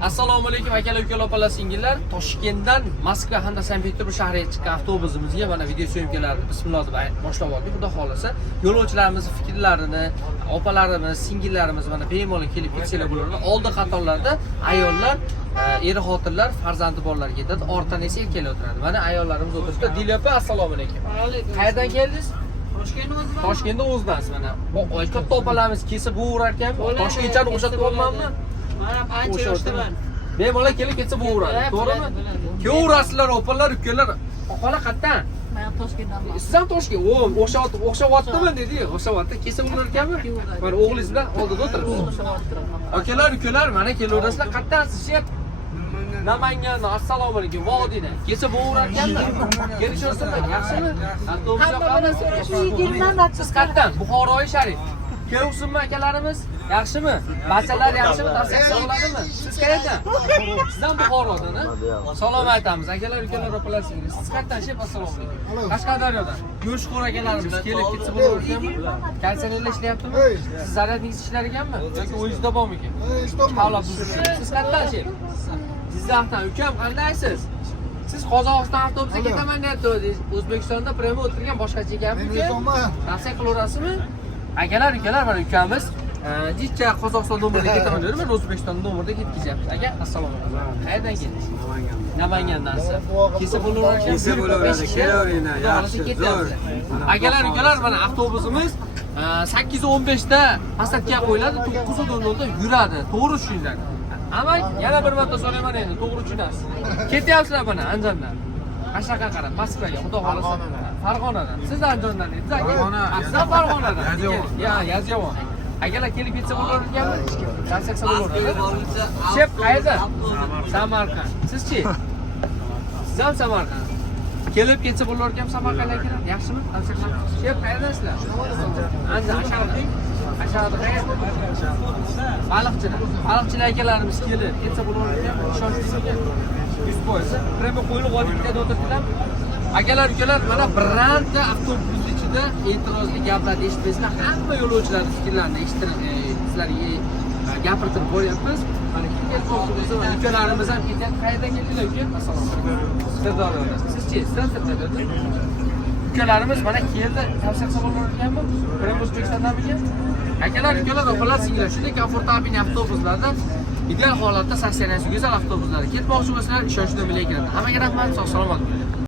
Assalomu alaykum akalar, ukalar, opalar, singillar. Toshkentdan Moskva hamda Sankt-Peterburg shahriga chiqqan avtobusimizga mana video syomkalarni bismillah deb boshlab oldik. Xudo xolasa, yo'lovchilarimizning fikrlarini, opalarimiz, singillarimiz mana bemalol kelib ketsanglar bo'ladi. Oldi qatorlarda ayollar, er-xotinlar, farzandi borlar ketadi, ortdan esa erkaklar o'tiradi. Mana ayollarimiz o'tiribdi. Dil opa, assalomu alaykum. Qayerdan keldingiz? Toshkentdan o'zdansiz mana. Bu katta opalarimiz kesib bo'rar ekan. Toshkentchani o'xshatib olmanmi? Mana ancha yoshdaman. Bemalol kelib ketsa bo'veradi, to'g'rimi? Kevrasizlar, opalar, ukalar. Oqala qayerdan? Men Toshkentdanman. Siz ham Toshkent. O'xshavyaptimi dedi. O'xshavyapti. Kesib bo'lar ekanmi? Mana o'g'lingiz bilan oldida o'tiribsiz. Akalar, ukalar, mana kelaverasizlar. Qayerdansiz? Namangan, assalomu alaykum, Vodiydan. Kesib bo'lar ekanmi? Kelishaversinlar, yaxshimi? Hamma so'rashib yigirman. Siz qayerdan? Buxoroy Sharif. Keluvsinmi akalarimiz? Yaxshimi? Barchalar yaxshimi? Tavsiya qiladimi? Siz qayerdan? Sizdan Buxorodan, ha? Salom aytamiz. Akalar, ukalar, opalar, singillar. Siz qayerdan? Shef, assalomu alaykum. Qashqadaryodan. Go'shtxo'r akalarimiz kelib ketsa bo'laverganmi? Konsernlar ishlayaptimi? Siz zaryadingiz ishlar ekanmi? Yoki o'yingizda bormi ekan? Havla buzish. Siz qayerdan, shef? Jizzaxdan. Ukam, qandaysiz? Siz Qozog'iston avtobusiga ketaman deyapti. O'zbekistonda prema o'tirgan boshqacha ekanmi? Tavsiya qilaverasizmi? Akalar, ukalar, mana ukamiz Jitcha Qozog'iston nomerida ketaman dedi. Men O'zbekiston nomerida ketkizyapmiz. Aka, assalomu alaykum. Qayerdan keldingiz? Namangandansiz. Kesib bo'laveradi. Kesib bo'laveradi. Kelaveringlar, yaxshi, zo'r. Akalar, ukalar, mana avtobusimiz 8:15 da posадка qo'yiladi, 9:00 da yuradi. To'g'ri tushuninglar. Ammo yana bir marta so'rayman endi, to'g'ri tushunasiz. Ketyapsizlar mana Andijondan. Qashqaga qarab, Moskvaga, xudo xolasa. Farg'onadan. Siz Andijondan dedingiz, aka. Siz Farg'onadan. Yozyovon. Akalar kelib ketsa bo'larkanmi? Tavsiya bo'lardi. Shep qayerda? Samarqand. Sizchi? Siz ham Samarqand. Kelib ketsa bo'larkanmi Samarqandga akalar? Yaxshimi? Tavsiya qilaman. Shep qayerdasizlar? Andijon, Ashxobod qayerda? Baliqchilar akalarimiz kelib ketsa bo'larkanmi? Ishonchlisiga 100%. Prema qo'yilib olib ketadi o'tirdilar. Akalar, ukalar, mana birorta avtobus ichida e'tirozli gaplarni eshitmaysizlar. Hamma yo'lovchilarning fikrlarini sizlarga gapirtirib bo'lyapmiz. Mana kim kelib bo'lsa, ukalarimiz ham ketyapti. Qayerdan keldilar uka? Assalomu alaykum. Sirdaryodan. Sizchi? Sizdan Sirdaryodan. Ukalarimiz mana keldi. Tavsiya qilsa bo'larkanmi? Prema O'zbekistondanmi? Akalar, ukalar, opalar, singillar, shunday komfortabil avtobuslarda ideal holatda stansiyasi go'zal avtobuslarda ketmoqchi bo'lsalar, ishonchli bilan kiradi. Hammaga rahmat, sog' salomat bo'ling.